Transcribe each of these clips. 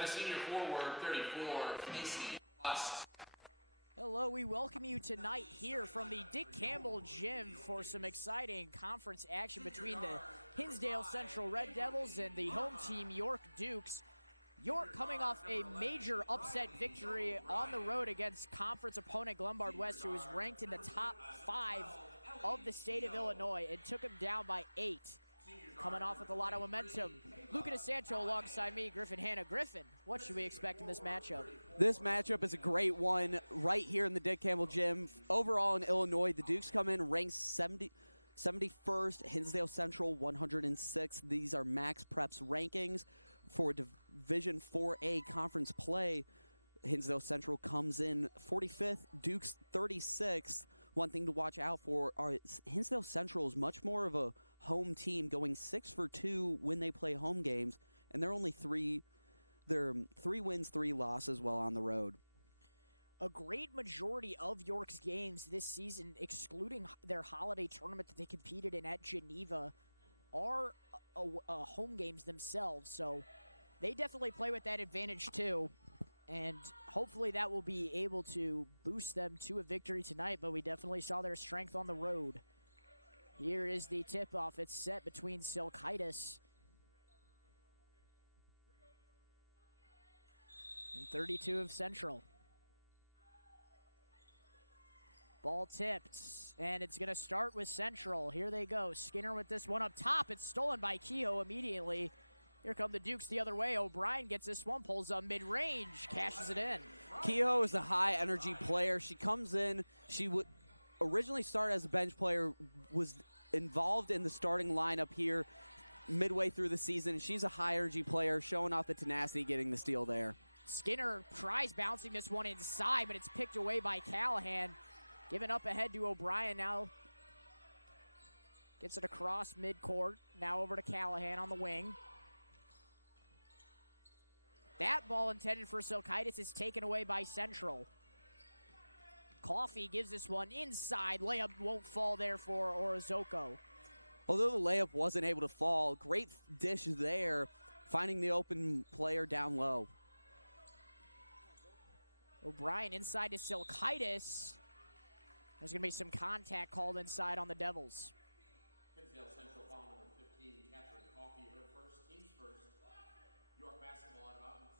And a senior forward, 34, Casey Bust. Hello, we welcome you tonight here from the Dick Campbell Gym for some exciting conference action between the Hinsdale Central Red Devils and the home team York Dukes. York coming off a major upset victory on the road against conference opponent Glenbard West, who is ranked in the top 5 of the state of Illinois, and took him down by 8. Coming off with a lot of momentum, Luca DeSanto alongside me, Griffin, Hanna. Griffin, what should we expect in this matchup? This matchup is a great one right here in the Dick Campbell Gym. Overall in Illinois, the Dukes come in ranked 71st, Hinsdale Central 106. These are Max Preps rankings for Division 4A conference play. Hinsdale Central comes in 45th, Dukes 36th. One thing to watch out for are Hinsdale Central is much more of a home team, going 6 for 2 when they play home games, and they're 3 wins, 3 losses while on the road. A great majority of York's games this season, excluding their holiday tournament that they competed in at Geneva, are home games themselves, so they definitely play with that advantage too, and hopefully that will be able to boost them to a victory tonight, but we definitely saw their strength on the road. Here is the tip-off. It's set between Silkaitis and 32 of Central. Ball tipped, and it's going to start with Central. Here they go. Skinner with this one up top. It's stolen by Kehoe immediately. Here come the Dukes the other way. O'Brien gets this one, pulls up mid-range, cashes it in. Kehoe is a high-energy player. She comes in. She would originally start as a bench player, was involved in the starting lineup here midway through the season. She's a high-energy player, showing off the tenacity, getting the steal there. Skinner tries bouncing this one inside, but it's picked away by Callahan. Giving up ahead to O'Brien now. Gets it across midcourt. Now over to Callahan on the wing. That ball intended for Silkaitis is taken away by Central. Coffey gives this one inside. Layup won't fall there for Orozco. Although the layup wasn't able to fall, great dish there, finding the open player down low. O'Brien inside to Silkaitis. There's going to be some contact called inside on the Devils. Hinsdale Central foul number 15, Catherine Coffey, her first, team's first. York basketball out of bounds.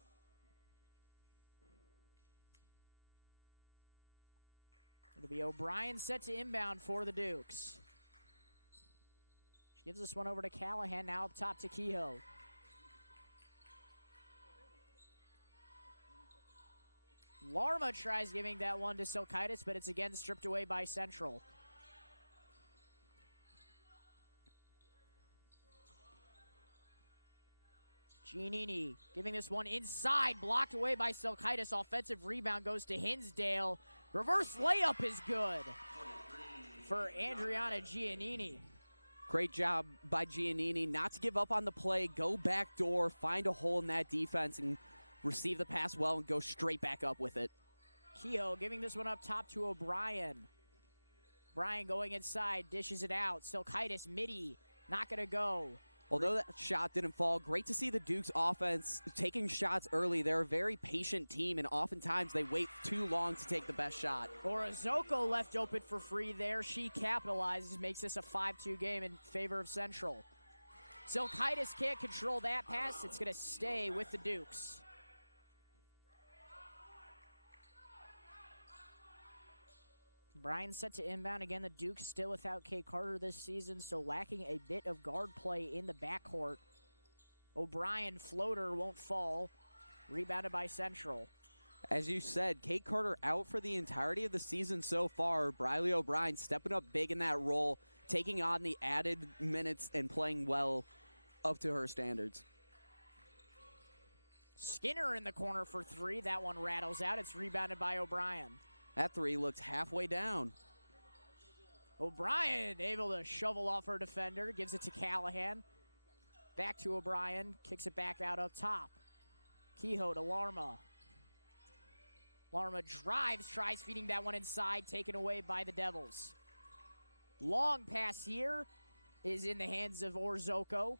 It'll be O'Brien set to inbound for the Dukes. She gives this one over to Callahan, now up top to Kehoe. Larma tries giving that one to Silkaitis, but it's again stripped away by Central. Giannini giving this one inside, blocked away by Silkaitis. Offensive rebound goes to Hinsdale. Reverse layup is good for Adriana Giannini. Great job by Giannini not to give up on the play, go back door, find a hole in that defense, and receive the pass well and go straight back up with it. Kehoe giving this one up top to O'Brien. Bryan going inside, dishes it out. Silkaitis, midi, not going to go. Although that shot didn't fall, great to see the Dukes offense taking shots early. They're a very patient team, and oftentimes they wait too long to take the best shot. Orozco left open for free there. She capitalizes, makes this a 5-2 game in favor of Central. Silkaitis can't control that pass. It's going to stay with the Dukes. Bryan set to inbound. Again, the Dukes still without Kate Carter this season, so lacking a bit of guard play in the backcourt. O'Brien floater won't fall. Rebounded by Central. As you said, Kate Carter out for the entirety of the season so far. Briley O'Brien stepping up big in that role, taking on the added minutes and playing well up to her standards. Skinner in the corner for 3. That one rattles out. It's rebounded by O'Brien. That 3 looked halfway down. O'Brien able to shovel off her defender, gives it to Callahan. Back to O'Brien, kicks it back out up top. Kehoe to Larma. Larma drives, tries feeding that one inside, taken away by the Devils. Long pass here is in the hands of Orozco.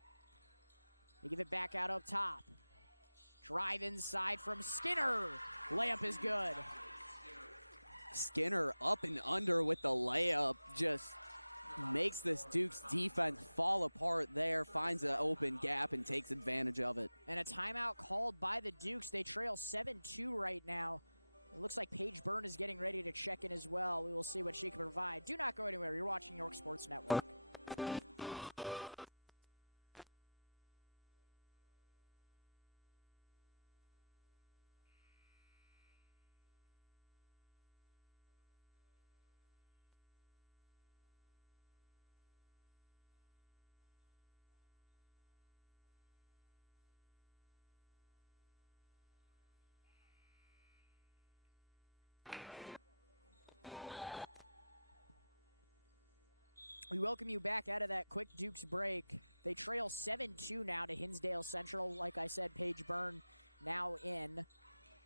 They give it back out up top. Drive inside from Skinner. Layup is good. Skinner up and under with the layup, just makes this Dukes defense fall apart there, finds an open gap and takes advantage of it. And a timeout called by the Dukes. They trail 7-2 right now. It looks like Paige Byrne is getting ready to check in as well. We will see what she can provide. Do not go anywhere. You're watching York Sports Network. We welcome you back out of that quick Dukes break. They trail 7-2 now to Hinsdale Central. Like I said, Paige Byrne now in.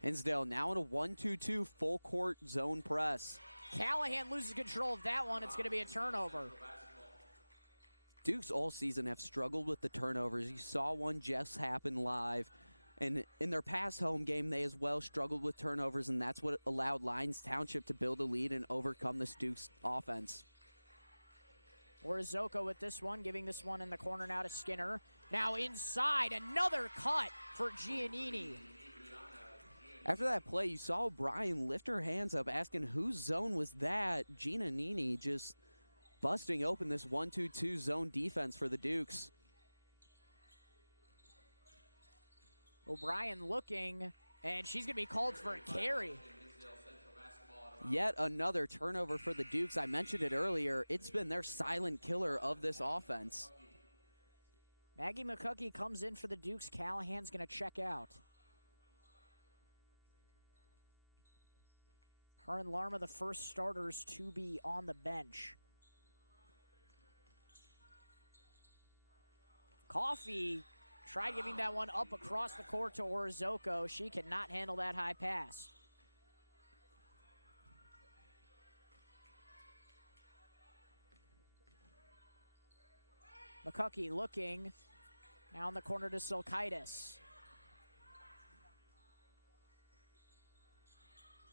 Hinsdale now in a 1-2-2 full court zone press. Callahan loses control of that one. It's going to be a turnover. Dukes all season have struggled with the turnovers. You saw one just happen live. And in their past home game, they as well struggled with turnovers, and that's what allowed Lyons Township to build a lead and overcome this Dukes offense. Orizoko with this one, giving this one in the corner now to Skinner. Now inside, another cut for Giannini. After that play, you saw O'Brien lift her hands up, asking whose zone was that. Giannini just busting open this 1-2-2 zone defense for the Dukes. O'Brien looking, and she's going to be called for a carry. Yet another turnover for the Dukes. I mentioned it earlier. It's been their silent killer of this offense. Maggie McCookie comes in for the Dukes. Callahan's going to check out. Her and Larma, the first starters to be on the bench. Coffee tried giving that one up across the court to Orizoko. She cannot handle that high pass. McCookie looking, now in the corner to Silkaitis.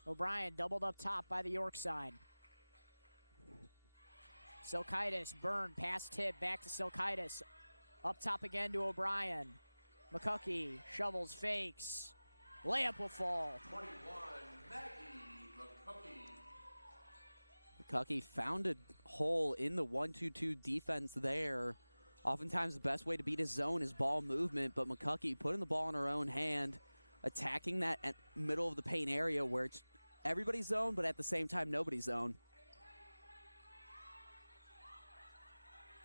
O'Brien doubled up top by the York side. Silkaitis, Byrne, pass tip, back to Silkaitis. Up top again to O'Brien. McCookie, shovels, fakes. Layup will fall. 21, Maggie McCookie found a hole in the 1-2-2 defense there. Oftentimes the best way to beat a zone is ball movement, but McCookie putting the ball in her own hand, attacking that middle of the paint area where it's everybody's zone, but at the same time nobody's zone.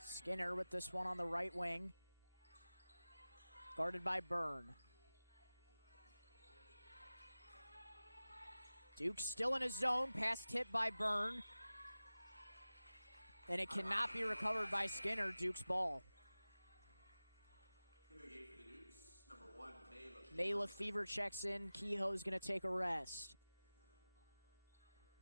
Skinner with this one on the right wing. Guarded by Byrne. Duke still in his zone, pass tip by Byrne. And it cannot be recovered by Skinner. Duke's ball. May Lefevre checks in. Kehoe's going to take a rest.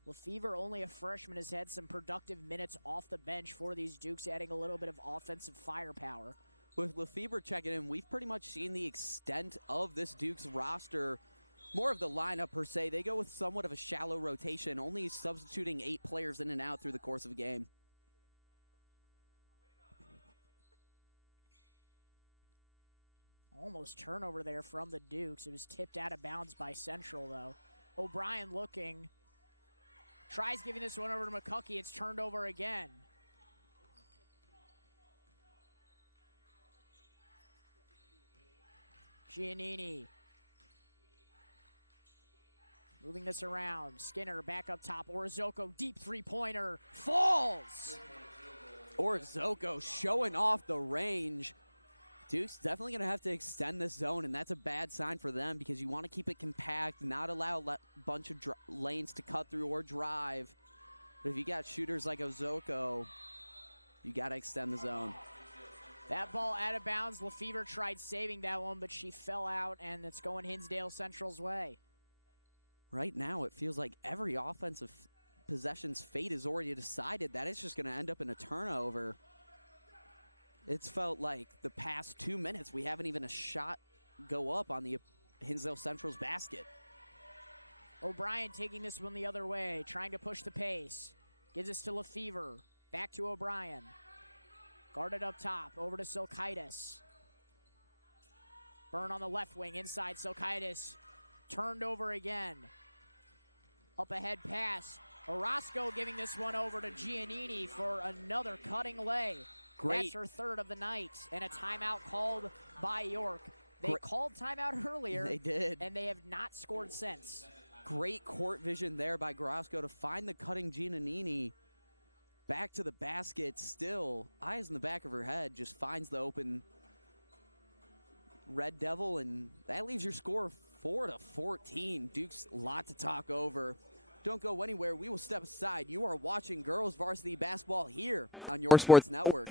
Lefevre, only a freshman, has had some productive minutes off the bench for these Dukes, adding a little bit of offensive firepower. With Lefevre checking in, we've pretty much seen the extent of this Dukes roster. More of the lineup, per se. They go with somewhat of a shallow rotation, only substituting 8 players in and out through the course of a game. Almost turnover there from the Dukes. It was tipped out of bounds by Central, though. O'Brien looking. Tries giving this one over to McCookie. It's turned over again. Giannini. Moving this around. Skinner back up top. Orizoko, deep three-pointer. Falls! Orizoko showing off the range. Duke's definitely going to have to extend this zone, and that's a bad sign for them because you want to keep it compact, not allow a bunch of lanes to cut through or drive. But if you got shooters like Ozoko, you got to extend the zone. That ball out of bounds. Lefevre tried saving that one, but she fell out, and it's going Hinsdale Central's way. Right now, it feels like every offensive possession's fate is already decided. That is just going to end up in a turnover. It's felt like the past 2 minutes, we haven't even a shot go up on the Hinsdale Central's basket. O'Brien taking this one the other way, trying to push the pace. Gives this to Lefevre. Back to O'Brien. Guarded up top, over to Silkaitis. Byrne on the left wing, inside Silkaitis. Turned over again. Up ahead pass. Orozco giving this one over to Giannini for another cutting lay. Great. That's her third of the night, and a timeout called by York. They called timeout earlier. They did. And they have not scored since. Great court vision there by Orozco to find the cutting Giannini. Back to the basket still. Eyes in the back of her head, just finds the open Red Devil, and that leaves your score 4-14. Duke's a lot to talk over. Don't go anywhere. We will step aside. You are watching girls varsity basketball here on Your Sports Network.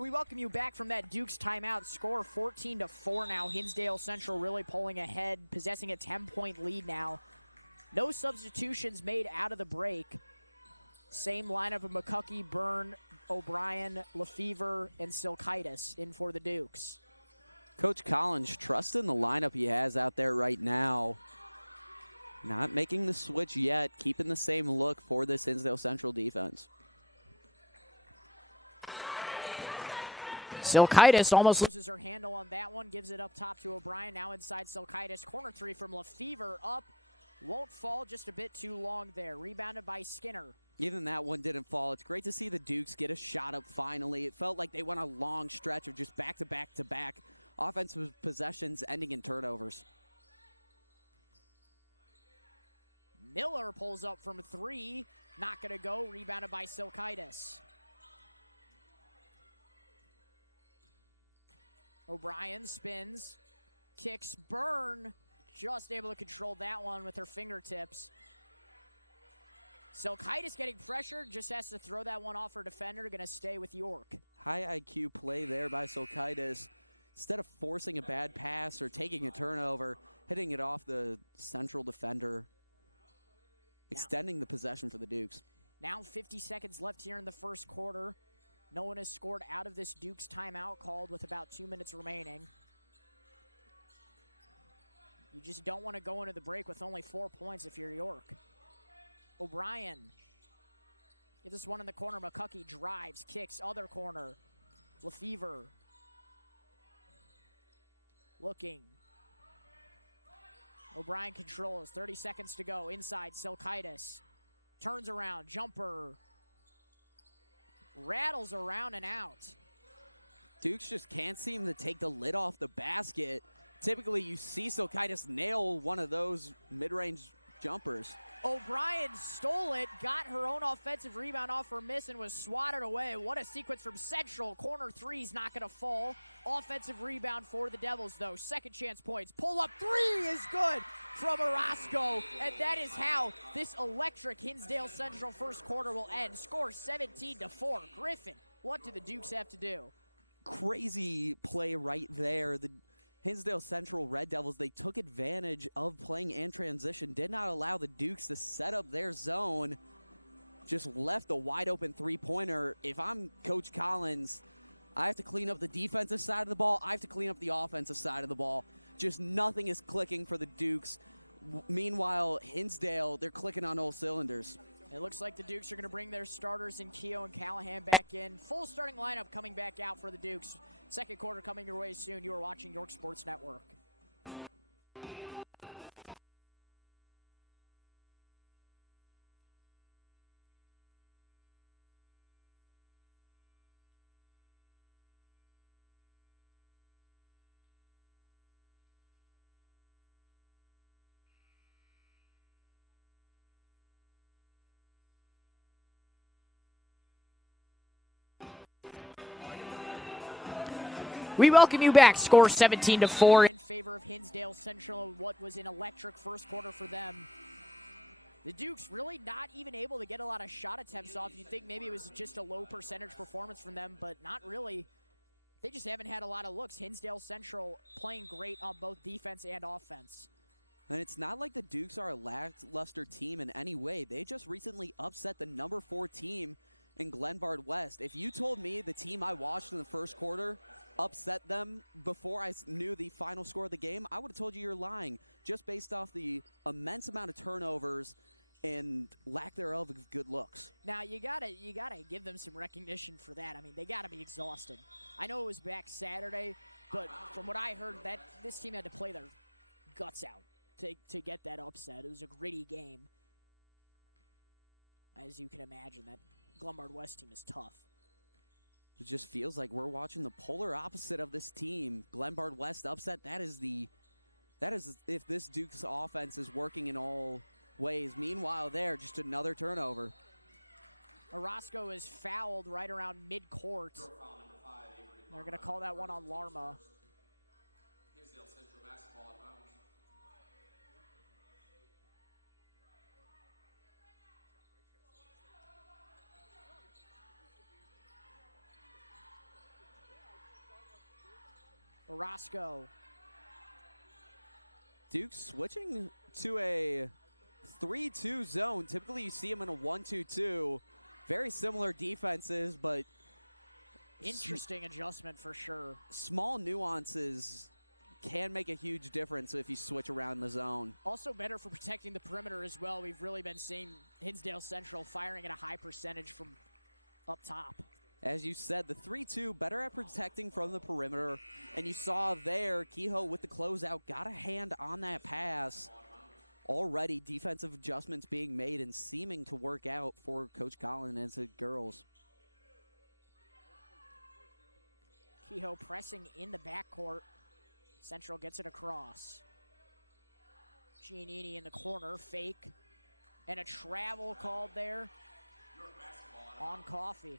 We welcome you back from that Duke's timeout. Score 14-4 now. Hinsdale Central really pulling ahead, possessing a 10-point lead now. No substitutions made out of the break. Same lineup of McCuckey, Byrne, O'Brien, Lefevre, and Silkaitis in for the Dukes. Coach Collins trusting the lineup he has out there right now. Not making the switch yet, keeping the same look for this Hinsdale Central defense. Silkaitis almost loses her handle on that one, gives it up top to O'Brien. Now inside Silkaitis, corner three from Lefevre, up, won't fall, just a bit too long there. Rebounded by Skinner. Even that one didn't fall. It's great to see the Dukes get a shot up finally. It felt like they went a long stretch of just back-to-back-to-back offensive possessions ending in turnovers. Miller pulls up from three, not gonna go, rebounded by Silkaitis. O'Brien spins, kicks, Byrne, just able to control that one with her fingertips. Silkaitis getting pressured, just has to throw that one off her defender, gonna stay with York. High IQ play there by Silkaitis. Instead of forcing a bad pass or taking a turnover, hitting it off the central defender, extending the possession for the Dukes. Now 50 seconds left here in the first quarter. No one has scored out of this Dukes timeout called with about 2 minutes remaining. You just don't want to go into the break with only 4 points if you're York. O'Brien gives us one in the corner. McCuckey drives, kicks, other corner. Lefevre looking. O'Brien controls, 30 seconds to go. Inside, Silkaitis turns around, jumper. Rattles around and out. Dukes just can't seem to take the lid off the basket. Typically, you see Silkaitis nail one of those mid-range jumpers. O'Brien stole it, got her own offensive rebound off her miss, and was swatted away. What a sequence from Central. Corner three's not going to fall. Offensive rebound for the Devils, though. Second chance points. Pull up three is good from Orozco, and that is how this electric Hinsdale Central first quarter will end. Score 17-4. Griffin, what do the Dukes have to do? Crazy play right there. The Hinsdale Central Red Devils, they took advantage of playing in transition, did not allow the Dukes to set up their zone, just left a wide open three-pointer. If I'm Coach Collins, I have to clean up the defensive side of the ball. I have to clean up the offensive side of the ball. Just nothing is clicking for the Dukes. Meanwhile, Hinsdale, they're clicking on all cylinders. It looks like the Dukes are going to bring their starters in Keogh and Callahan back in. Full starting lineup coming back out for the Dukes. Second quarter coming your way soon. You are watching York Sports Network. We welcome you back. Score 17-4 in favor of Hinsdale Central. What was an electric first quarter for them. The Dukes really not even able to get a lot of shot attempts off. You'd think maybe it was just a low percentage performance from them, but not really. They just haven't had a lot of looks. Hinsdale Central playing great on both defense and offense. And it's not like the Dukes are a lackluster team in any way. They just recently upset the number 4 team in Glenbard West. If you told me the team I watched in the first quarter upset them before I knew the final score of the game, I would have told you you're lying, just based off the immense amount of turnovers and lack thereof of good looks. Now you gotta give them some recognition for that. I mean, they gotta be exhausted. I know it was back Saturday, but from what I heard, that this team had to play their guts out to get that upset. It was a gritty game. As you can imagine, that Glenbard West team is tough. It just feels like we're watching the polar opposite of this team. Glenbard West upset. That is if this Duke's offense is working in all ways. Meanwhile, there, just another turnover. Orozco is fouled right around midcourt. They're going to call that one on Larma. Hinsdale Central basketball out of bounds. Orozco. Duke's switching to a 3-2 zone. Typically you see him in a 1-2-2. Very similar defenses, but interesting adjustment for sure. Small nuances can make a huge difference if you switch around the zone. Also better for protecting the perimeter as well. We've really been seeing Hinsdale Central firing at a high percentage from up top. As you said, the 3-2 better at protecting from the perimeter. And you saw there, Kehoe with the closeout got a hand on that pass. Already defensive adjustments being made and seeming to work out for Coach Collin and the girls. Kehoe pressing in the backcourt. Central gets it across. Giannini in the corner, fake. And a travel called there on Coffee.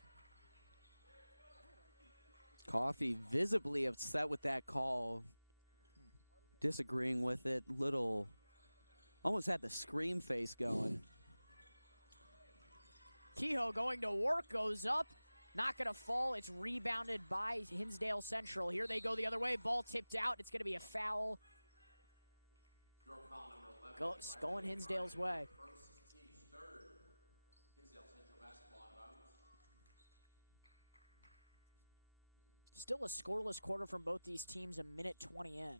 Coffee visibly upset with that call. Disagreeing with it, almost had the scream face going. Kehoe going to work, goes up. Not going to fall. It's rebounded by Hinsdale Central. Here they go the other way. Ball tipped out. It's going to be a foul. Going Hinsdale's way. Still a scoreless quarter from both these teams, a minute 20 in.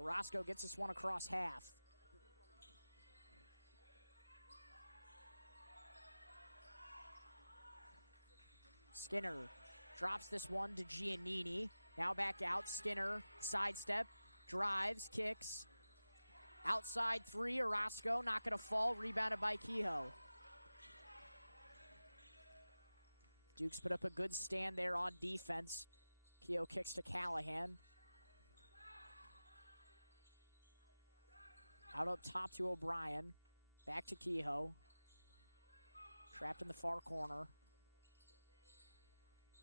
Orozco gets this one across half. Skinner drops this one to Giannini. Now back out. Skinner, sidestep, drives, kicks. Outside three, Orozco, not going to fall. Rebounded by Kehoe. Dukes put up a good stand there on defense. Kehoe kicks to Callahan. Out up top to O'Brien. Back to Kehoe. Trapped in the far corner.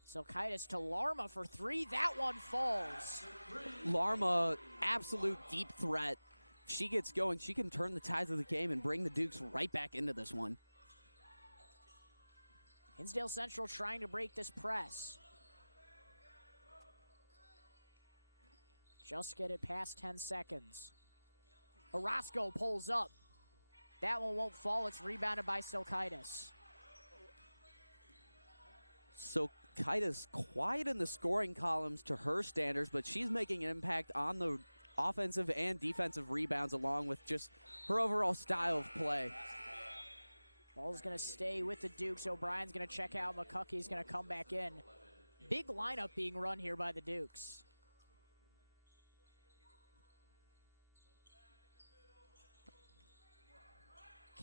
Silkaitis to Larma for three. That one falls. Larma, absolute deep threat. If she gets going, she can turn the tides of the game and bring the Dukes right back into this one. Hinsdale Central trying to break this press. Just get it past 10 seconds. Orozco pulls up. That one won't fall. It's rebounded by Silkaitis. Silkaitis quiet in the scoring columns to her standards, but she's making an impact on the offensive and defensive rebounds along with just her overall style of play. Ball's going to stay with the Dukes. O'Brien's going to check out. McCuckey's going to come back in. Big lineup being run here by the Dukes.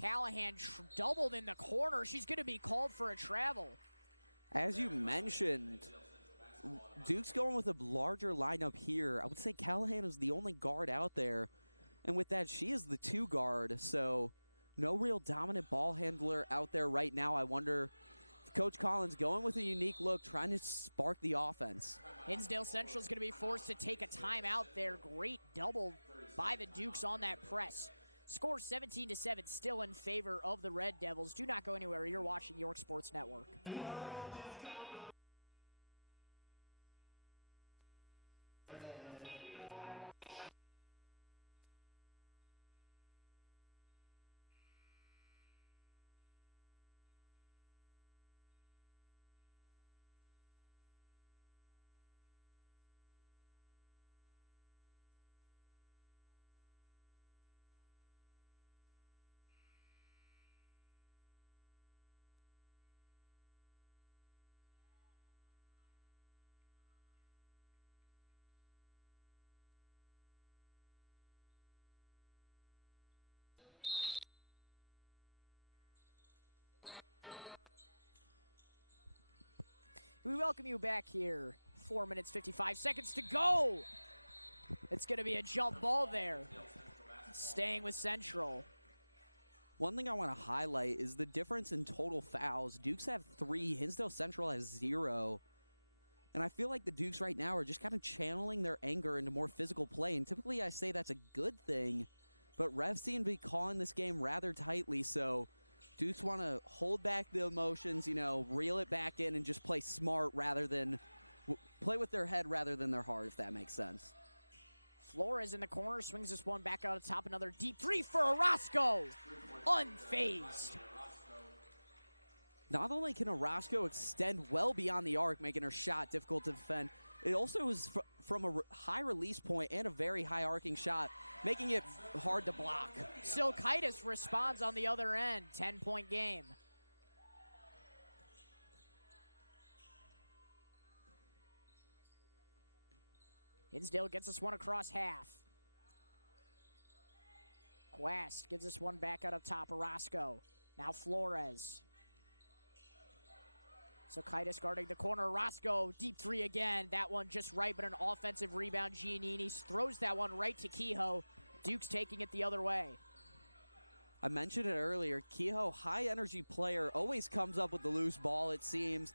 Callahan doubled in the corner. She's going to be called for a travel. As you mentioned, Duke's going with a larger lineup here. I would say Callahan is the only guard out there. And with that, she is the 2 guard. So no real dominant ball handler out there right now. I wonder if Coach Collins going with a unique look, trying to spark the offense. Hinsdale Central is going to be forced to take a timeout there. Great double by the Dukes on that press. Score 17-7, still in favor of the Red Devils. Do not go anywhere. You're watching York Sports Network. We welcome you back here. 4 minutes, 55 seconds to go. It's going to be a jump ball there. Staying with Central. One thing I want to highlight is the difference in total fouls. Dukes have 3, Hinsdale Central has 0. And I feel like the Dukes right now are just kind of channeling their anger into more physical play. And typically I say that's a good thing, but refs seem to be calling this game rather tightly, so Dukes want to hold back the emotions, you know, reel it back in and just play smart rather than play with their head rather than their heart, if that makes sense. Flores in the corner, swings this one back out of top. Another deep three for Orozco. Unfazed. Not only can Orozco extend well beyond the arc, making her shot difficult to defend, it also is from a high release point and a very high arcing shot, making it hard to block. Silkaitis responds on the other end. 10-point game. Hinsdale gets this one across half. Quast gives this one back out up top. Orozco. Now Flores. Silkaitis guarding the corner. Orozco, deep three again. That one just right, but an offensive rebound. Giannini throws that one right to Kehoe. Duke's taking it the other way. I mentioned it earlier. Kehoe, high-energy player, always comes up with the loose ball, it seems.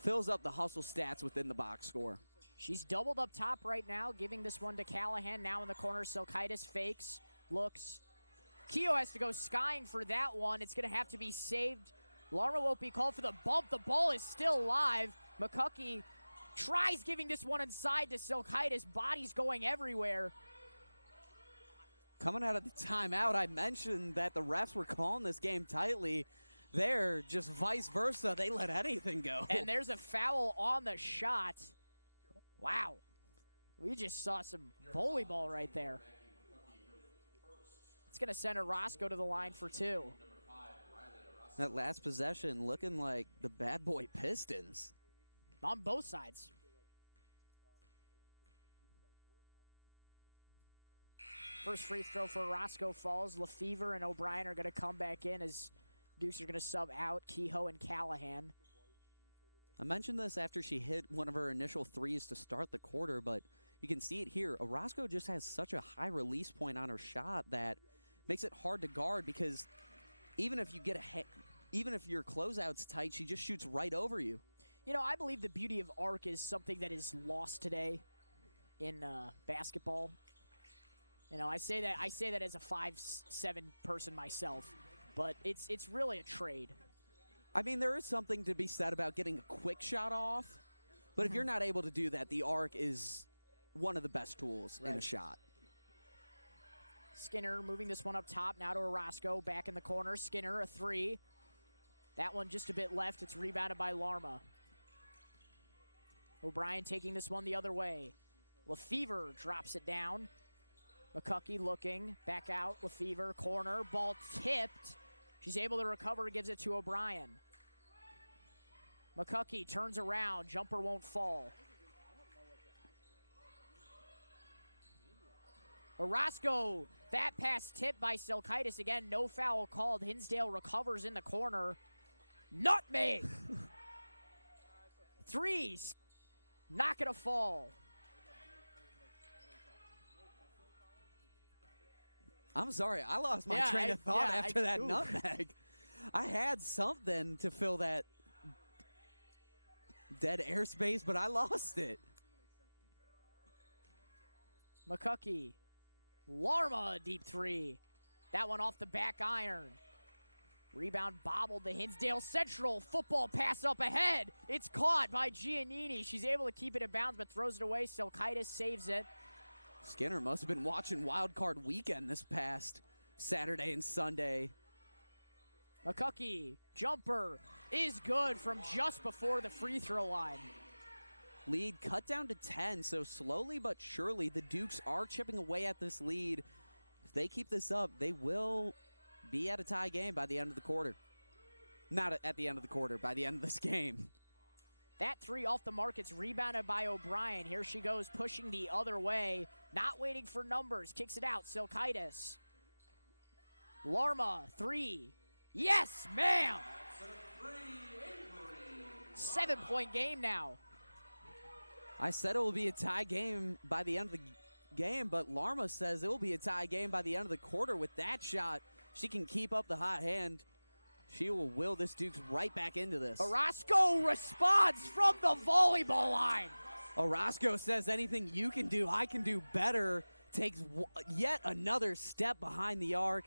Fills up the hustle stats within the box score. She's doubled up top right now, giving this one to Callahan. Now in the corner, Silkaitis fakes, looks. Kehoe has to go skying for that one. It's going to have to be saved. Larma won't be called for the bump. The ball is still live. McCuckey tries giving this one inside to Silkaitis. Bodies going everywhere. Coming out of the timeout, I mentioned that the refs were calling this game tightly. They're just vice versa. They let anything go. And there's a foul on the shot. Wow. We just saw some volleyball right there. It's going to send Orozco to the line for 2. That last possession looking like the bad boy Pistons. On both sides. First free throw for Orozco falls. Lefevre and O'Brien are going to come back in as Dukes are going to sub out Kehoe and Callahan. I mentioned this after she hit one of her initial threes to start the quarter, but you can see it here. Orozco just has such a high release point on her shot that makes it hard to guard, because even if you get even if your closeout's tight, she just shoots right over you. You know, I believe the beauty of arc is something that is lost today in basketball. You know, I say that as a 5'7" person myself, but it's really a trade. I mean, there is something to be said about getting a quick shot off, but if you're not able to do that, the arc is one of the best tools in a shot. Skinner moving this one up top, now to Orozco, back in the corner. Skinner, a 3. That one just a bit left. It's rebounded by Larma. O'Brien taking this one the other way. Lefevre drops it down. McCuckey looking, back out. Lefevre, corner, ball tipped. She's able to recover, gives it to O'Brien. McCuckey turns around, jumper won't fall. Orozco, that pass tipped by Silkaitis. Again, no foul called. Hinsdale recovers in the corner. Nutmeg! 3, not gonna fall. I'm sorry, I lost my Yeah, train of thought yeah, after that ooh. nutmeg. I had something to fill that dead airspace, but I lost it. McCuckey. Larma, deep three. That one off the back iron. Rebound bobbled to Hinsdale Central. Football pass up ahead. It's caught by Giannini. She's able to keep it in bounds, but throws it away. Silkaitis saves it. Skinner must have been watching Wild Card Weekend this past Saturday and Sunday. McCuckey, jumper is good from just before the free throw line. Lead cut down to 10, so slowly but surely the Dukes are chipping away at this lead. If they keep this up, they will be at a tie game by the end of the quarter. Not at the end of the quarter, by the end of this game. That three off the mark, it's rebounded by O'Brien. Here she goes, pushing the other way. Not waiting for numbers, kicks it out, Silkaitis. Larma, three. Yes, ma'am! 7-point game now. I said it will be a tie game by the end of the game, but Larma says it will be a tie game by the end of the quarter. With that shot, she can keep up the hot hand. She will will this Dukes right back into this. Orozco responds from the volleyball line. Orozco says anything you can do, I can do better. Takes yet another step behind the arc.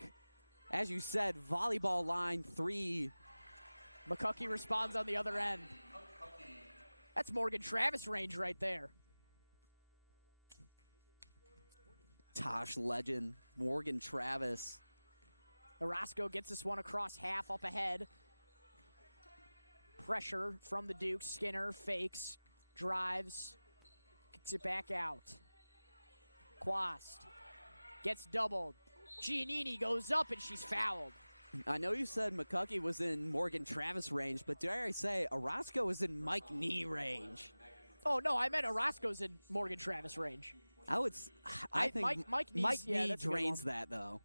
As you said, volleyball line three. McCuckey responds on the other end. That's Morgan Travis range right there. Tosh legend, Morgan Travis. Orozco gets this one across half up ahead. Pressure from the Dukes. Skinner fakes, drives, kicks it back out. Quast gets doubled. Giannini goes up and she's fouled. I know you said McCuckey was in Morgan Travis range, but dare I say, Orozco is in Mike Nee range. Oh, no, I meant Orozco's in Morgan Travis range. I think Mike Mike yeah, Nee drains that, though.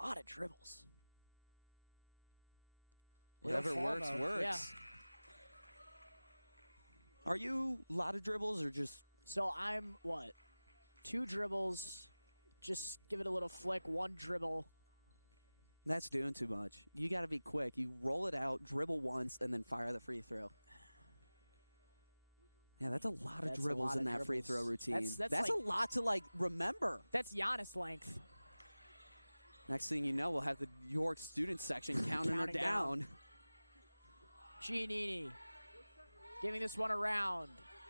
A lot of dribbles. Whatever works, works. Yeah. Are you a lot of dribbles or just? So I'm, what, 2 dribbles, just give it a little flick, 1 dribble. That's doing too much. You got to be quick. You roll it out, dribble once, and then fire the free throw. Yeah, that's a lot of dribbles in that free throw routine. That's like, a lot to, like, remember. That's Giannis length. Next thing you know, we'll have the York student section counting her down. Giannini giving this one around.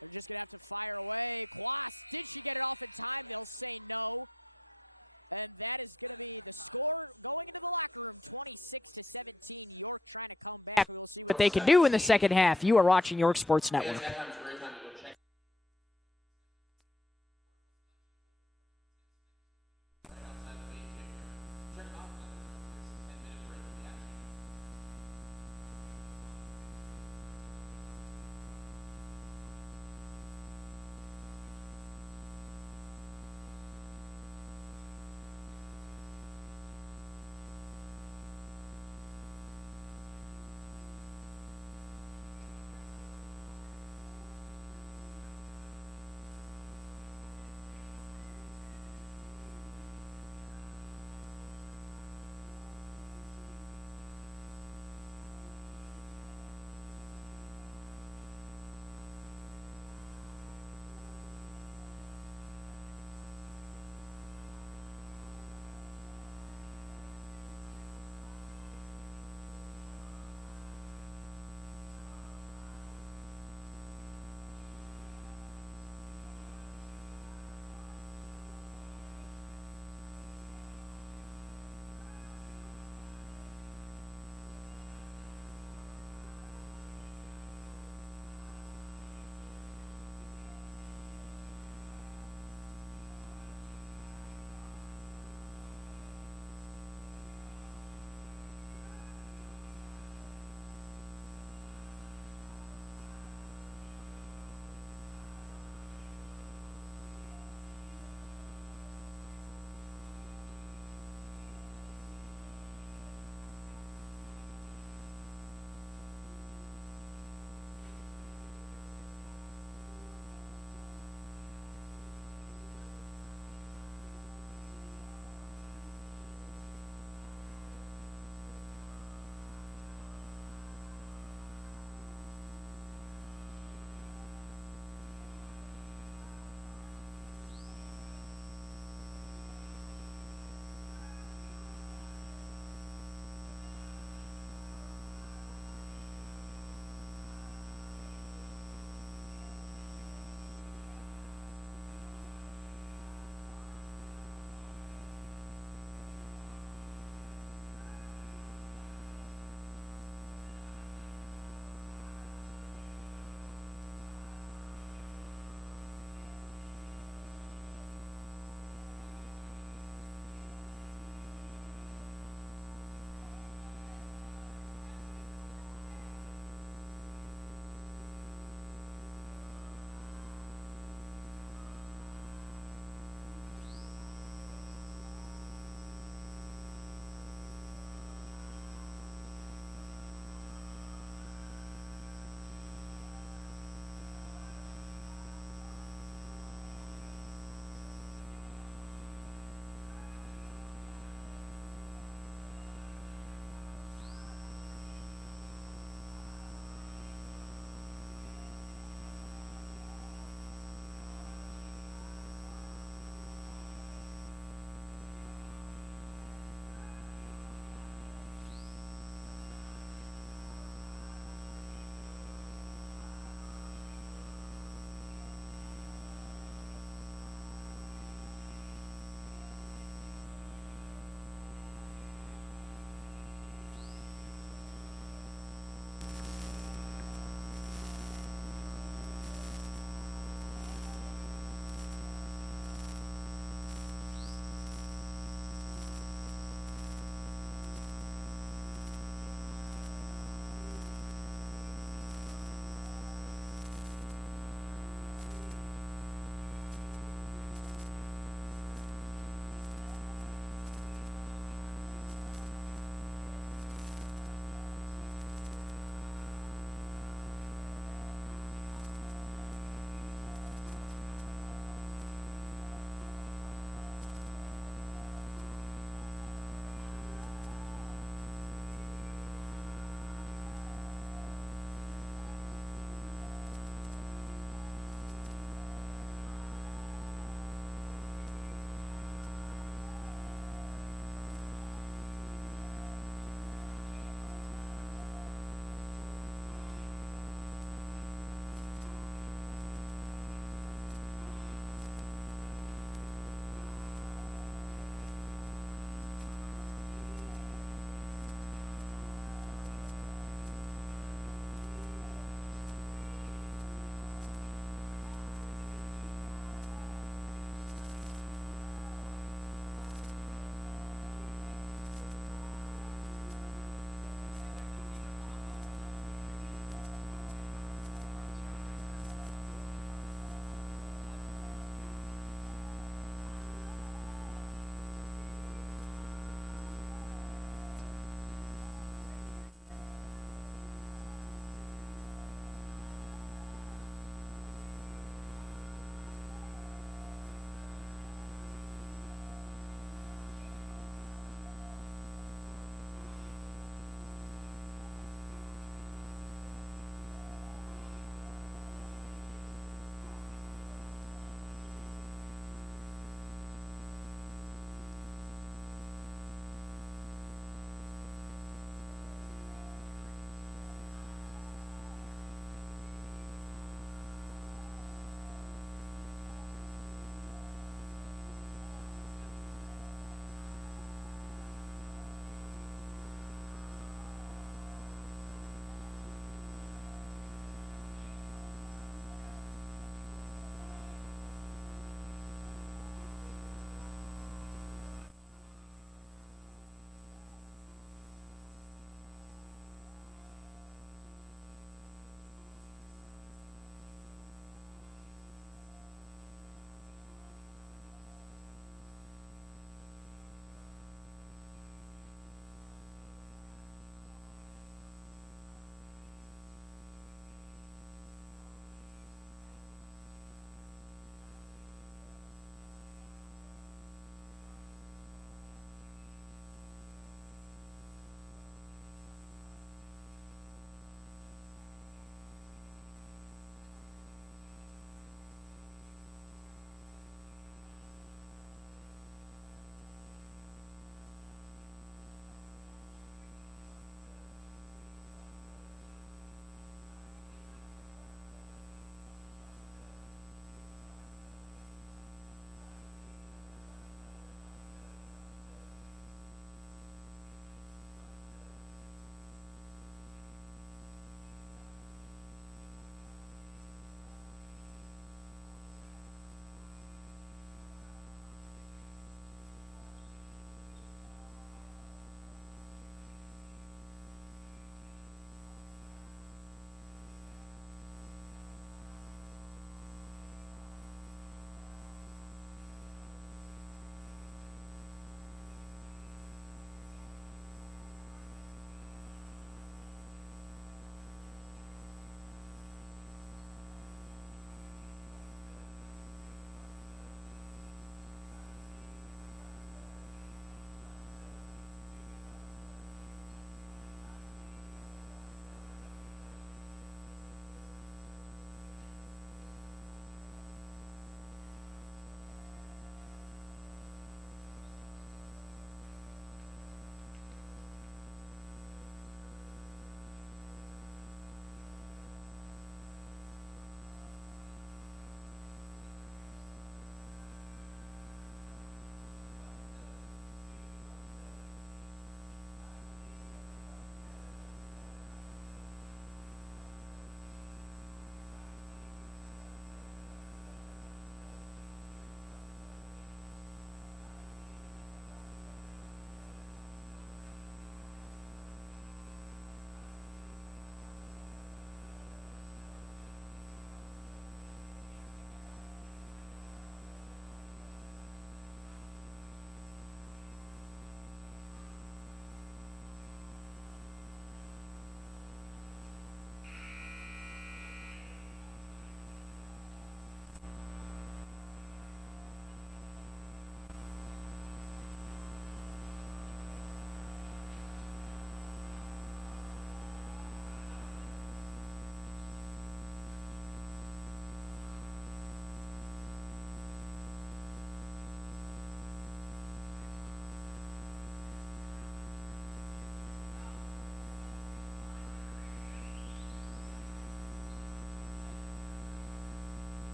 They're just going to have to fire away. Quast, did she get it off in time? They'll say no. And that is going to be the score going into the locker room, 26-17. York trying to come back. We will see what they can do in the second half. You are watching York Sports Network.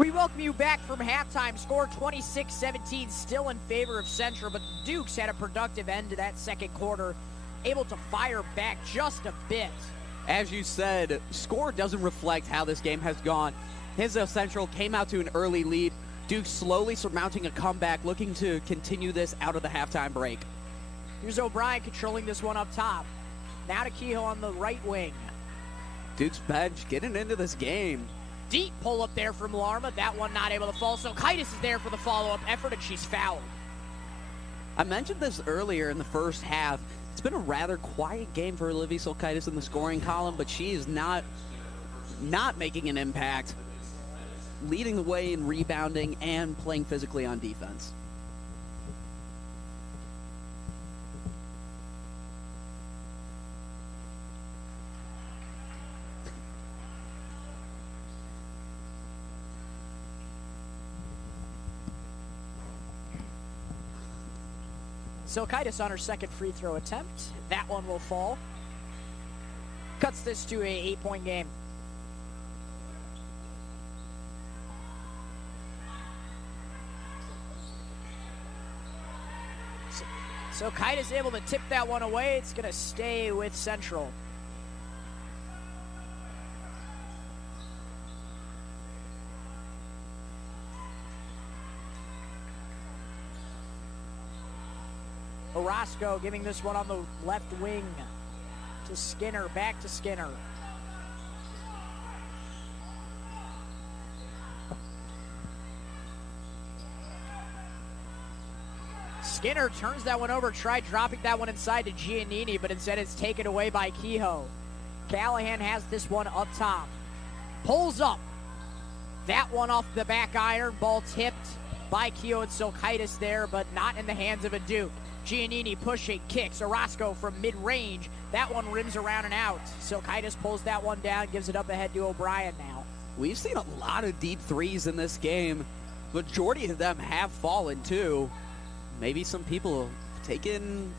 We welcome you back from halftime. Score 26-17, still in favor of Central, but the Dukes had a productive end to that second quarter, able to fire back just a bit. As you said, score doesn't reflect how this game has gone. Hinsdale Central came out to an early lead. Duke slowly surmounting a comeback, looking to continue this out of the halftime break. Here's O'Brien controlling this one up top. Now to Kehoe on the right wing. Duke's bench getting into this game. Deep pull up there from Larma. That one not able to fall. Silkaitis is there for the follow-up effort, and she's fouled. I mentioned this earlier in the first half. It's been a rather quiet game for Olivia Silkaitis in the scoring column, but she is not making an impact, leading the way in rebounding and playing physically on defense. Silkaitis on her second free throw attempt. That one will fall. Cuts this to a 8-point game. Silkaitis able to tip that one away. It's going to stay with Central. Orozco giving this one on the left wing to Skinner, back to Skinner. Skinner turns that one over, tried dropping that one inside to Giannini, but instead it's taken away by Kehoe. Callahan has this one up top. Pulls up. That one off the back iron, ball tipped by Kehoe and Silkaitis there, but not in the hands of a Duke. Giannini pushing, kicks. Orozco from mid-range. That one rims around and out. Silkaitis pulls that one down, gives it up ahead to O'Brien now. We've seen a lot of deep threes in this game. Majority of them have fallen, too. Maybe some people taking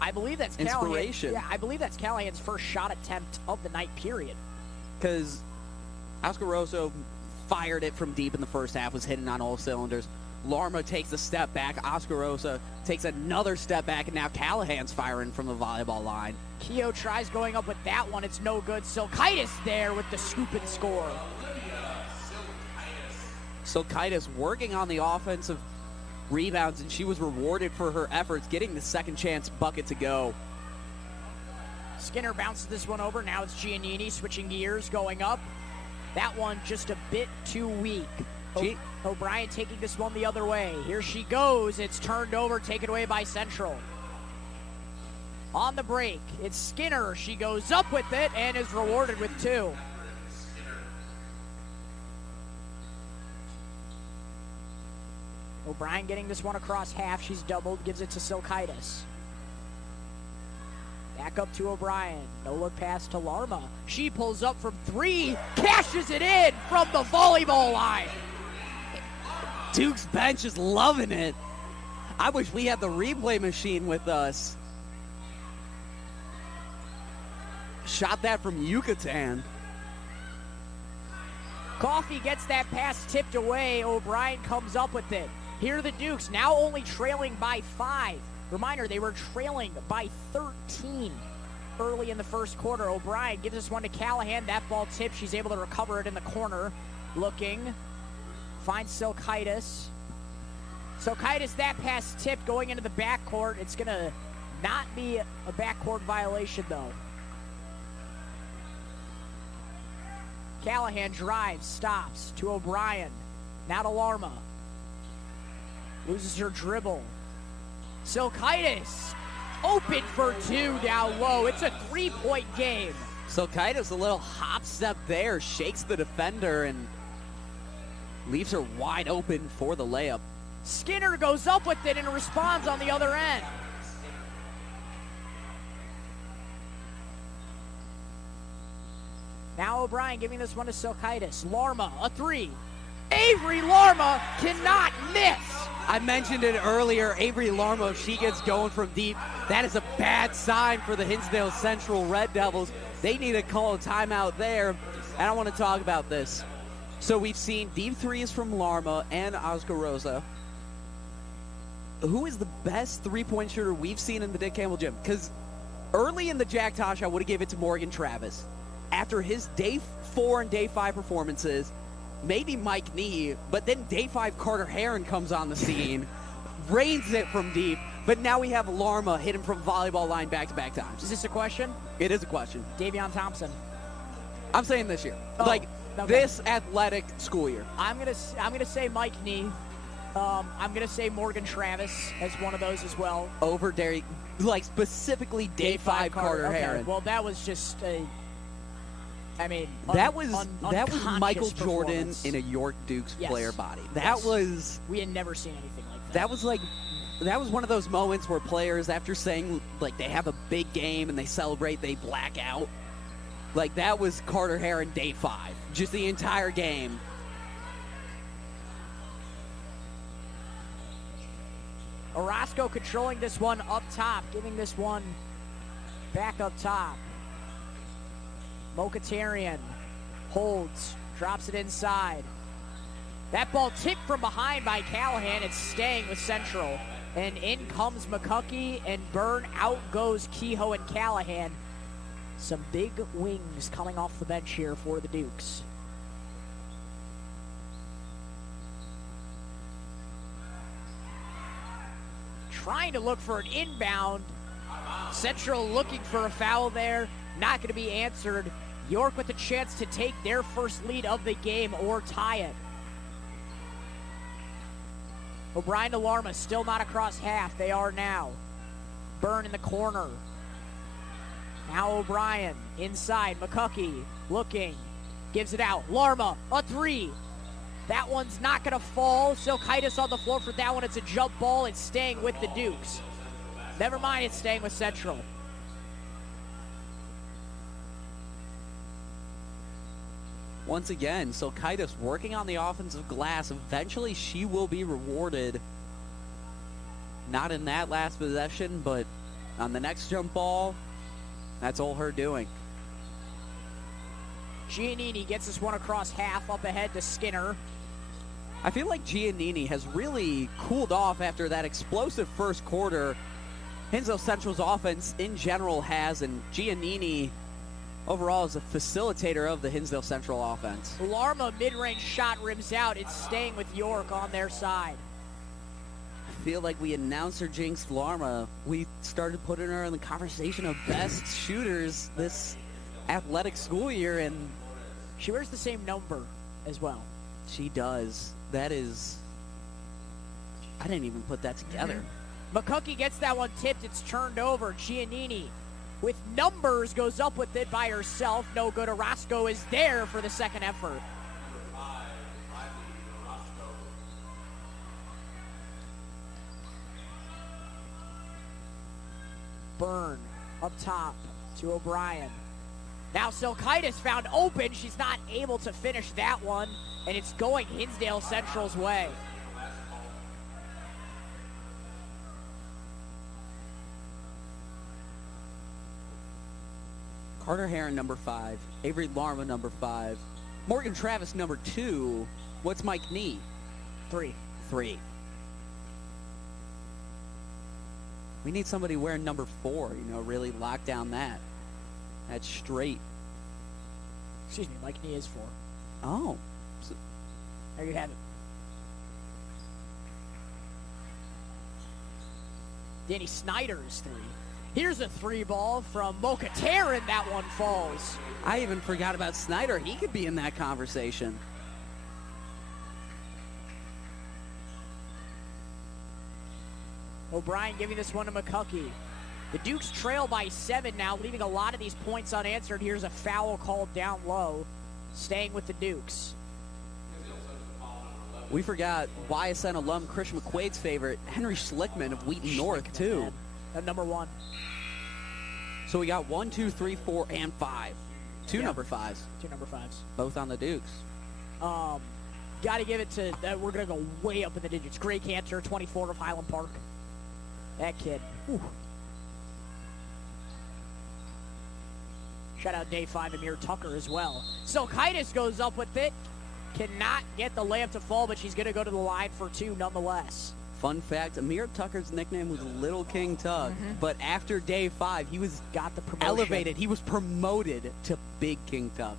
I believe that's inspiration. Callahan. Yeah, I believe that's Callahan's first shot attempt of the night, period. Because Oscaroso fired it from deep in the first half, was hitting on all cylinders. Larma takes a step back. Oscarosa takes another step back, and now Callahan's firing from the volleyball line. Kehoe tries going up with that one. It's no good. Silkaitis there with the scoop and score. Silkaitis working on the offensive rebounds, and she was rewarded for her efforts, getting the second chance bucket to go. Skinner bounces this one over. Now it's Giannini switching gears, going up. That one just a bit too weak. O'Brien taking this one the other way. Here she goes. It's turned over, taken away by Central. On the break, it's Skinner. She goes up with it and is rewarded with two. O'Brien getting this one across half. She's doubled, gives it to Silkaitis. Back up to O'Brien. No look pass to Larma. She pulls up from three, cashes it in from the volleyball line. Duke's bench is loving it. I wish we had the replay machine with us. Shot that from Yucatan. Coffey gets that pass tipped away. O'Brien comes up with it. Here are the Dukes, now only trailing by 5. Reminder, they were trailing by 13 early in the first quarter. O'Brien gives this one to Callahan. That ball tipped. She's able to recover it in the corner. Looking. Finds Silkaitis. Silkaitis, that pass tipped going into the backcourt. It's going to not be a backcourt violation, though. Callahan drives, stops to O'Brien. Now to Larma. Loses her dribble. Silkaitis open for two down low. It's a 3-point game. Silkaitis, a little hop step there, shakes the defender and leaves her wide open for the layup. Skinner goes up with it and responds on the other end. Now O'Brien giving this one to Silkaitis. Larma, a three. Avery Larma cannot miss. I mentioned it earlier, Avery Larma, if she gets going from deep, that is a bad sign for the Hinsdale Central Red Devils. They need to call a timeout there, and I want to talk about this. So we've seen deep threes from Larma and Oscar-Rosa. Who is the best three-point shooter we've seen in the Dick Campbell gym? Because early in the Jack Tosh, I would have given it to Morgan Travis. After his day 4 and day 5 performances, maybe Mike Nee, but then day 5 Carter Heron comes on the scene, rains it from deep, but now we have Larma hitting from volleyball line back-to-back times. Is this a question? It is a question. Davion Thompson. I'm saying this year. Oh, like, okay. this athletic school year. I'm gonna say Mike Nee. I'm gonna say Morgan Travis as one of those as well. Over Derek, like specifically day 5 Carter okay. Heron. Well, that was just that was Michael Jordan performance. in a York Dukes Yes. player body. That Yes. was We had never seen anything like that. that was one of those moments where players, after saying like they have a big game and they celebrate, they black out. Like that was Carter Heron day 5, just the entire game. Orozco controlling this one up top, giving this one back up top. Mokhtarian holds, drops it inside. That ball tipped from behind by Callahan. It's staying with Central. And in comes McCuckey, and Byrne. Out goes Kehoe and Callahan. Some big wings coming off the bench here for the Dukes. Trying to look for an inbound. Central looking for a foul there. Not going to be answered. York with a chance to take their first lead of the game or tie it. O'Brien to Larma, still not across half. They are now. Byrne in the corner. Now O'Brien inside. McCuckey looking. Gives it out. Larma, a three. That one's not going to fall. Silkaitis on the floor for that one. It's a jump ball. It's staying with the Dukes. Never mind, it's staying with Central. Once again, Silkaitis working on the offensive glass. Eventually, she will be rewarded. Not in that last possession, but on the next jump ball, that's all her doing. Giannini gets this one across half, up ahead to Skinner. I feel like Giannini has really cooled off after that explosive first quarter. Hinsdale Central's offense in general has, and Giannini overall is a facilitator of the Hinsdale Central offense. Larma mid-range shot rims out. It's staying with York on their side. I feel like we announced her jinx Larma. We started putting her in the conversation of best shooters this athletic school year, and she wears the same number as well. She does. That is, I didn't even put that together. McCuckey gets that one tipped. It's turned over. Giannini with numbers goes up with it by herself. No good. Orozco is there for the second effort. Byrne up top to O'Brien. Now Silkaitis found open. She's not able to finish that one, and it's going Hinsdale Central's way. Carter Heron, number 5. Avery Larma, number 5. Morgan Travis, number 2. What's Mike Nee? 3. 3. We need somebody wearing number 4, really lock down that. That's straight. Excuse me, Mike Nee is 4. Oh. There you have it. Danny Snyder is 3. Here's a 3 ball from Mokhtarian. That one falls. I even forgot about Snyder. He could be in that conversation. O'Brien giving this one to McCuckey. The Dukes trail by 7 now, leaving a lot of these points unanswered. Here's a foul called down low, staying with the Dukes. We forgot YSN alum Christian McQuaid's favorite, Henry Schlickman of Wheaton North, too. Number 1. So we got 1, 2, 3, 4, and 5. Two number 5s. 2 number 5s. Both on the Dukes. Got to give it to, we're going to go way up in the digits. Gray Cantor, 24 of Highland Park. That kid. Whew. Shout out day 5 Amir Tucker as well. Silkaitis goes up with it. Cannot get the layup to fall, but she's going to go to the line for two nonetheless. Fun fact, Amir Tucker's nickname was Little King Tuck, but after day 5, he was got the promotion. elevated. He was promoted to Big King Tuck.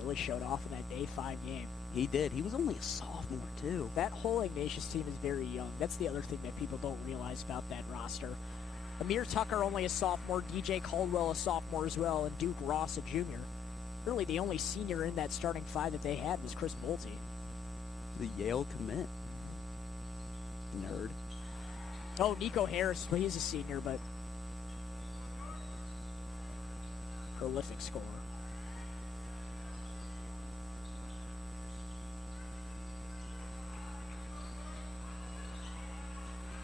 Really showed off in that day 5 game. He did. He was only a sophomore, too. That whole Ignatius team is very young. That's the other thing that people don't realize about that roster. Amir Tucker only a sophomore, DJ Caldwell a sophomore as well, and Duke Ross a junior. Really, the only senior in that starting 5 that they had was Chris Bolte. The Yale commit. Nerd. Oh, Nico Harris, well, he's a senior, but prolific scorer.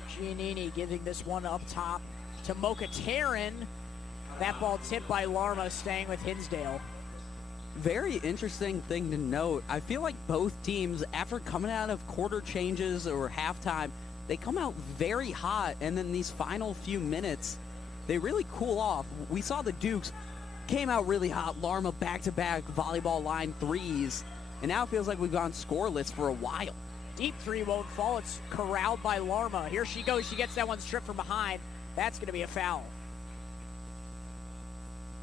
Giannini giving this one up top to Mocha Taryn. That ball tipped by Larma, staying with Hinsdale. Very interesting thing to note. I feel like both teams, after coming out of quarter changes or halftime, they come out very hot, and then these final few minutes, they really cool off. We saw the Dukes came out really hot, Larma back-to-back volleyball line threes, and now it feels like we've gone scoreless for a while. Deep three won't fall. It's corralled by Larma. Here she goes. She gets that one stripped from behind. That's going to be a foul.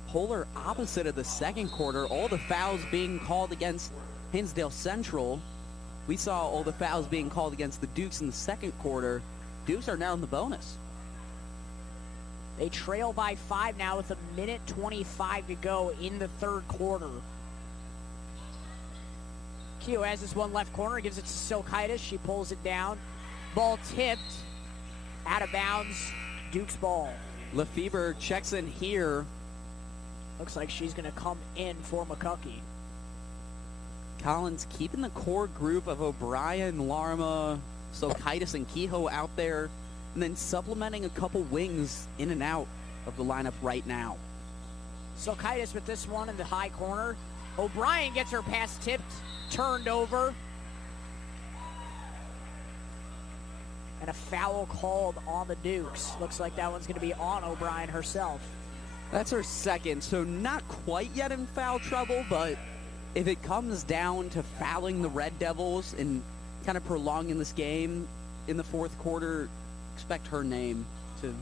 Polar opposite of the second quarter, all the fouls being called against Hinsdale Central. We saw all the fouls being called against the Dukes in the second quarter. Dukes are now in the bonus. They trail by 5 now with 1:25 to go in the third quarter. Keogh has this one left corner, gives it to Silkaitis. She pulls it down. Ball tipped, out of bounds, Duke's ball. Lefebvre checks in here. Looks like she's going to come in for McCuckey. Collins keeping the core group of O'Brien, Larma, Silkaitis, and Kehoe out there, and then supplementing a couple wings in and out of the lineup right now. Silkaitis with this one in the high corner. O'Brien gets her pass tipped, turned over. And a foul called on the Dukes. Looks like that one's going to be on O'Brien herself. That's her second, so not quite yet in foul trouble, but if it comes down to fouling the Red Devils and kind of prolonging this game in the fourth quarter, expect her name to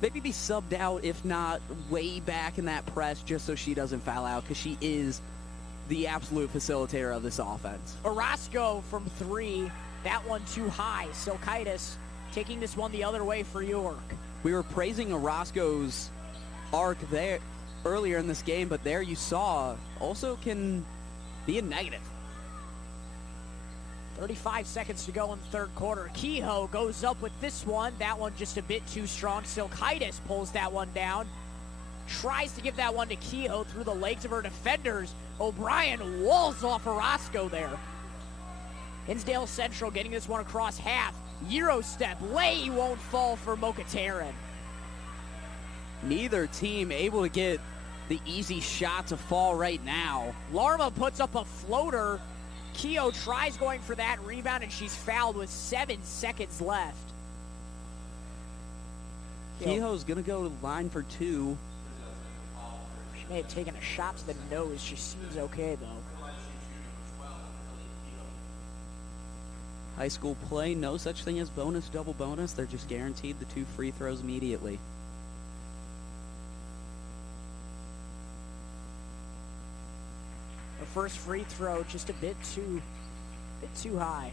maybe be subbed out, if not way back in that press, just so she doesn't foul out, because she is the absolute facilitator of this offense. Orozco from 3. That one too high. Silkaitis taking this one the other way for York. We were praising Orozco's arc there earlier in this game, but there you saw also can be a negative. 35 seconds to go in the third quarter. Kehoe goes up with this one. That one just a bit too strong. Silkaitis pulls that one down. Tries to give that one to Kehoe through the legs of her defenders. O'Brien walls off Orozco there. Hinsdale Central getting this one across half. Euro step. Lay won't fall for Mocha-Taryn. Neither team able to get the easy shot to fall right now. Larma puts up a floater. Kehoe tries going for that rebound, and she's fouled with 7 seconds left. Kehoe's going to go to the line for 2. She may have taken a shot to the nose. She seems okay, though. High school play, no such thing as bonus, double bonus. They're just guaranteed the 2 free throws immediately. Her first free throw just a bit too high.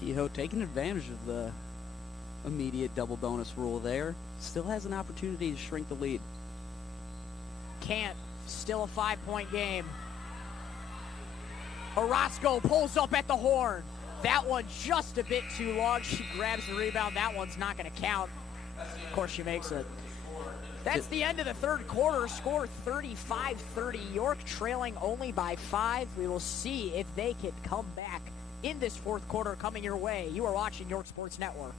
Kehoe taking advantage of the immediate double bonus rule there. Still has an opportunity to shrink the lead. Can't. Still a 5-point game. Orozco pulls up at the horn. That one just a bit too long. She grabs the rebound. That one's not going to count. Of course, she makes it. That's the end of the third quarter. Score 35-30. York trailing only by 5. We will see if they can come back in this fourth quarter coming your way. You are watching York Sports Network.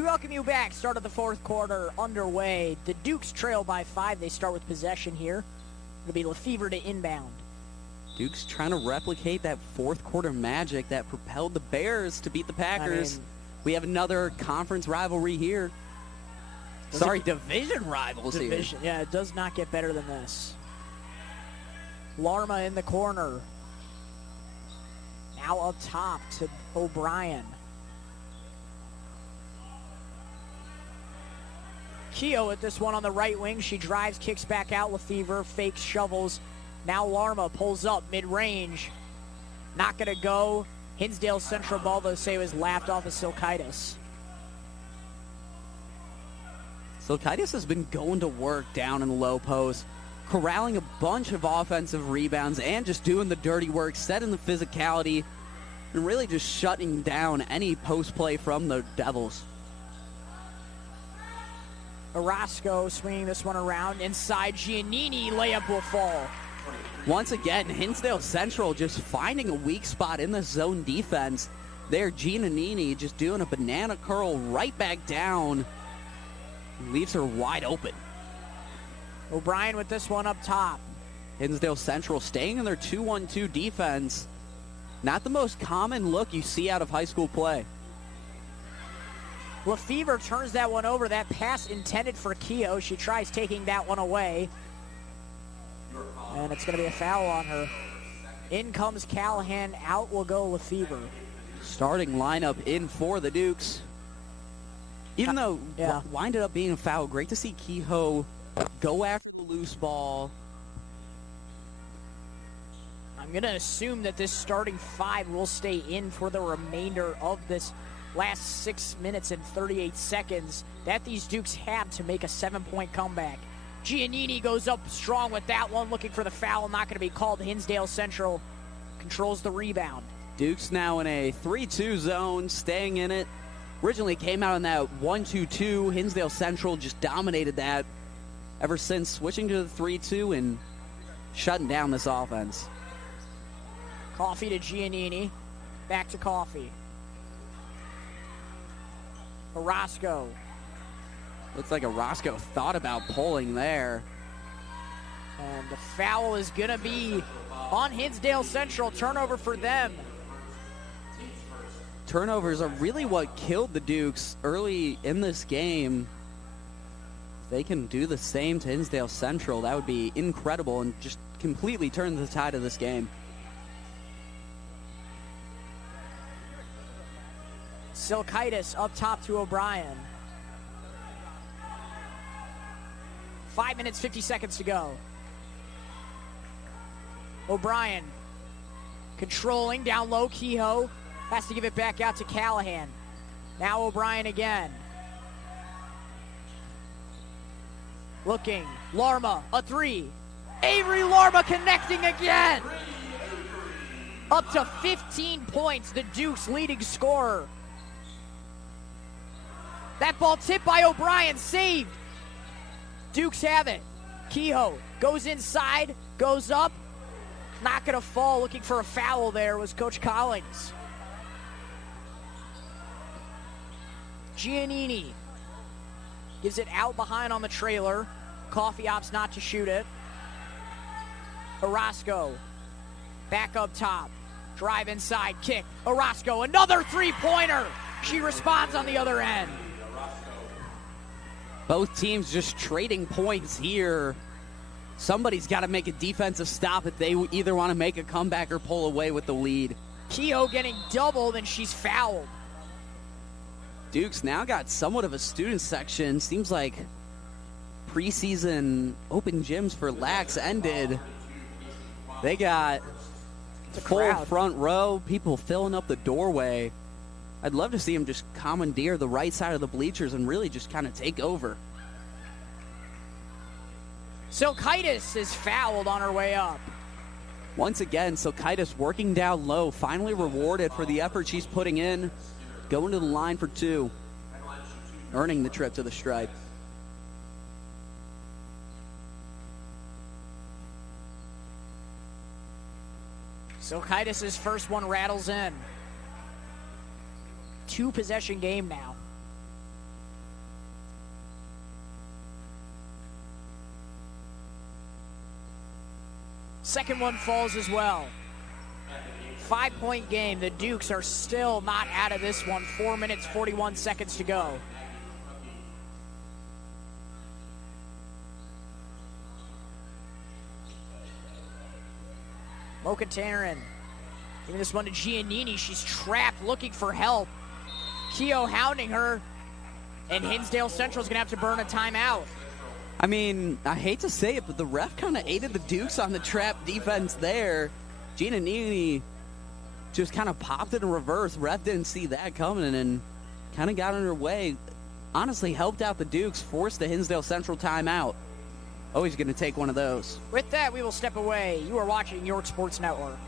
We welcome you back. Start of the fourth quarter underway. The Dukes trail by 5. They start with possession here. It'll be Lefevre to inbound. Dukes trying to replicate that fourth quarter magic that propelled the Bears to beat the Packers. We have another conference rivalry here. Sorry, division rivals here. Yeah, it does not get better than this. Larma in the corner. Now up top to O'Brien. Keogh with this one on the right wing. She drives, kicks back out. Lefevre fakes, shovels. Now Larma pulls up mid-range. Not going to go. Hinsdale Central ball, though, say was laughed off of Silkaitis. Silkaitis has been going to work down in the low post, corralling a bunch of offensive rebounds and just doing the dirty work, setting the physicality, and really just shutting down any post play from the Devils. Orozco swinging this one around. Inside, Giannini, layup will fall. Once again, Hinsdale Central just finding a weak spot in the zone defense. There, Giannini just doing a banana curl right back down. Leaves her wide open. O'Brien with this one up top. Hinsdale Central staying in their 2-1-2 defense. Not the most common look you see out of high school play. Lefevre turns that one over. That pass intended for Keogh. She tries taking that one away. And it's going to be a foul on her. In comes Callahan. Out will go Lefevre. Starting lineup in for the Dukes. Even though winded up being a foul, great to see Kehoe go after the loose ball. I'm going to assume that this starting 5 will stay in for the remainder of this last 6 minutes and 38 seconds that these Dukes have to make a 7-point comeback. Giannini goes up strong with that one, looking for the foul, not going to be called. Hinsdale Central controls the rebound. Dukes now in a 3-2 zone, staying in it. Originally came out in that 1-2-2. Hinsdale Central just dominated that ever since switching to the 3-2 and shutting down this offense. Coffee to Giannini. Back to Coffee. Orozco. Looks like Orozco thought about pulling there. And the foul is going to be on Hinsdale Central. Turnover for them. Turnovers are really what killed the Dukes early in this game. If they can do the same to Hinsdale Central, that would be incredible and just completely turn the tide of this game. Silkaitis up top to O'Brien. 5 minutes, 50 seconds to go. O'Brien controlling down low. Kehoe has to give it back out to Callahan. Now O'Brien again. Looking. Larma, a 3. Avery Larma connecting again. Up to 15 points, the Dukes leading scorer. That ball tipped by O'Brien, saved. Dukes have it. Kehoe goes inside, goes up. Not going to fall. Looking for a foul there was Coach Collins. Giannini gives it out behind on the trailer. Coffee opts not to shoot it. Orozco back up top. Drive inside, kick. Orozco, another three-pointer. She responds on the other end. Both teams just trading points here. Somebody's got to make a defensive stop if they either want to make a comeback or pull away with the lead. Keogh getting doubled, and she's fouled. Dukes now got somewhat of a student section. Seems like preseason open gyms for Lax ended. They got full front row, people filling up the doorway. I'd love to see him just commandeer the right side of the bleachers and really just kind of take over. Silkaitis is fouled on her way up. Once again, Silkaitis working down low, finally rewarded for the effort she's putting in, going to the line for 2, earning the trip to the stripe. Silkaitis' first one rattles in. 2-possession game now. Second one falls as well. 5-point game. The Dukes are still not out of this one. 4 minutes, 41 seconds to go. Mocha Taryn giving this one to Giannini. She's trapped, looking for help. Keogh hounding her, and Hinsdale Central's gonna have to burn a timeout. I mean, I hate to say it, but the ref kind of aided the Dukes on the trap defense there. Giannini just kind of popped it in reverse. Ref didn't see that coming and kind of got in her way. Honestly, helped out the Dukes, forced the Hinsdale Central timeout. Always going to take one of those. With that, we will step away. You are watching York Sports Network.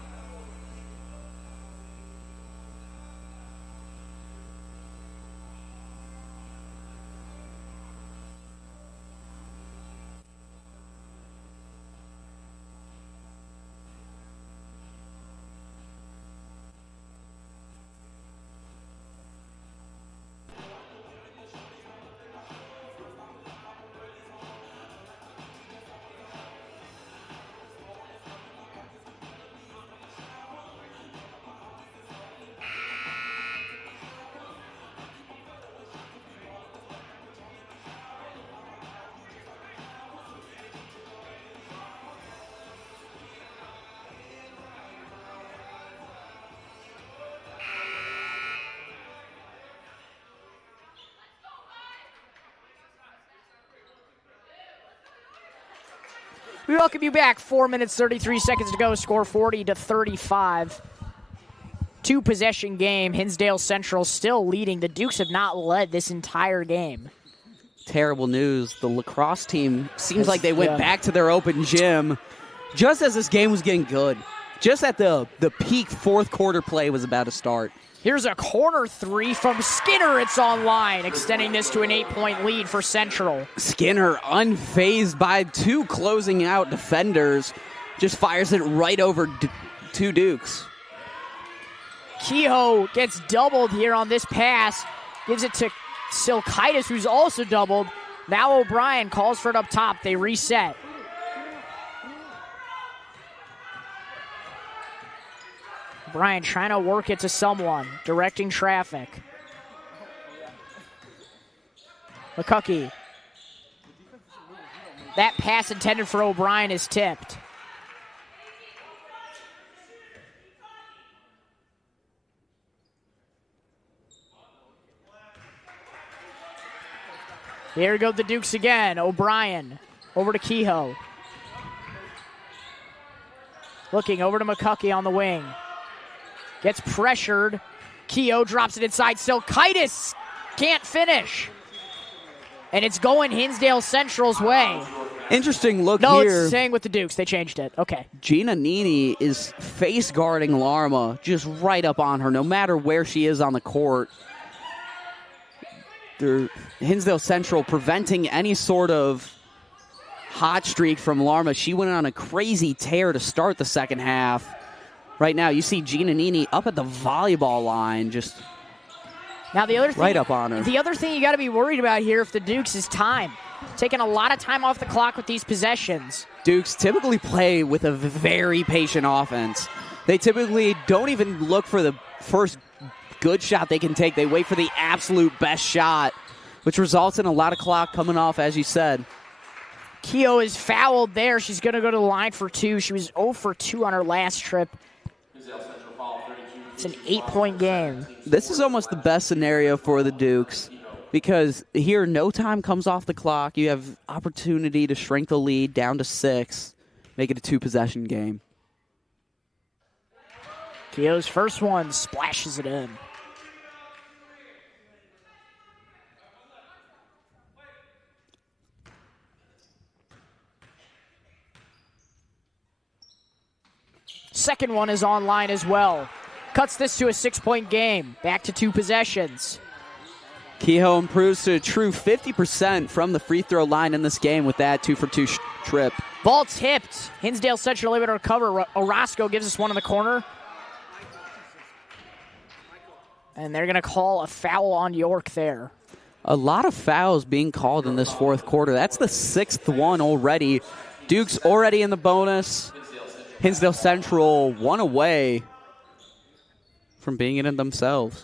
We welcome you back. 4 minutes, 33 seconds to go. Score 40-35. Two-possession game. Hinsdale Central still leading. The Dukes have not led this entire game. Terrible news. The lacrosse team seems like they went back to their open gym just as this game was getting good. Just at the peak fourth quarter play was about to start. Here's a corner three from Skinner. It's online, extending this to an 8-point lead for Central. Skinner, unfazed by two closing out defenders, just fires it right over two Dukes. Keogh gets doubled here on this pass. Gives it to Silkaitis, who's also doubled. Now O'Brien calls for it up top. They reset. O'Brien trying to work it to someone, directing traffic. McCuckey. That pass intended for O'Brien is tipped. Here go the Dukes again. O'Brien over to Keogh. Looking over to McCuckey on the wing. Gets pressured. Keogh drops it inside. Silkaitis can't finish. And it's going Hinsdale Central's way. Interesting look no, here. No, it's staying with the Dukes. They changed it. Okay. Giannini is face guarding Larma, just right up on her, no matter where she is on the court. Hinsdale Central preventing any sort of hot streak from Larma. She went on a crazy tear to start the second half. Right now, you see Giannini up at the volleyball line, just now the other thing, right up on her. The other thing you got to be worried about here if the Dukes is time. Taking a lot of time off the clock with these possessions. Dukes typically play with a very patient offense. They typically don't even look for the first good shot they can take. They wait for the absolute best shot, which results in a lot of clock coming off, as you said. Keogh is fouled there. She's going to go to the line for two. She was 0 for 2 on her last trip. It's an 8-point game. This is almost the best scenario for the Dukes because here no time comes off the clock. You have opportunity to shrink the lead down to 6, make it a 2-possession game. Keogh's first one splashes it in. Second one is online as well. Cuts this to a 6-point game. Back to 2 possessions. Keogh improves to a true 50% from the free throw line in this game with that 2-for-2 trip. Ball tipped. Hinsdale Central able to recover. Orozco gives us one in the corner. And they're going to call a foul on York there. A lot of fouls being called in this fourth quarter. That's the 6th one already. Dukes already in the bonus. Hinsdale Central one away from being in it themselves.